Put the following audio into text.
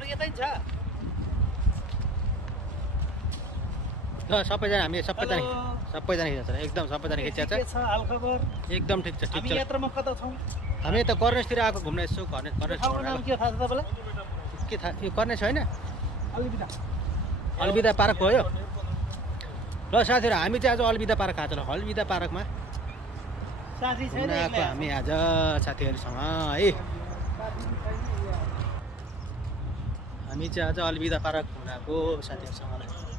हाम्रो यतै छ ल सबैजना हामी सबैजना खिच्छ एकदम सबैजना खिचेको के छ हाल खबर छ एकदम ठिक छ हामी यात्रामा कता छौं हामी त कर्नेसतिर आएको घुम्न यसो कर्नेस ठाउँको नाम के थाहा छ तपाईलाई के थाहा यो कर्नेस होइन अलबिदा अलबिदा पार्क हो यो ल साथीहरू हामी चाहिँ आज अलबिदा पार्क आएको छौँ अलबिदा पार्कमा साथी छैन आएको हामी आज साथीहरूसँग है हामी चाहिँ आज अलबिदा पार्क घुम्न आएको साथीहरूसँग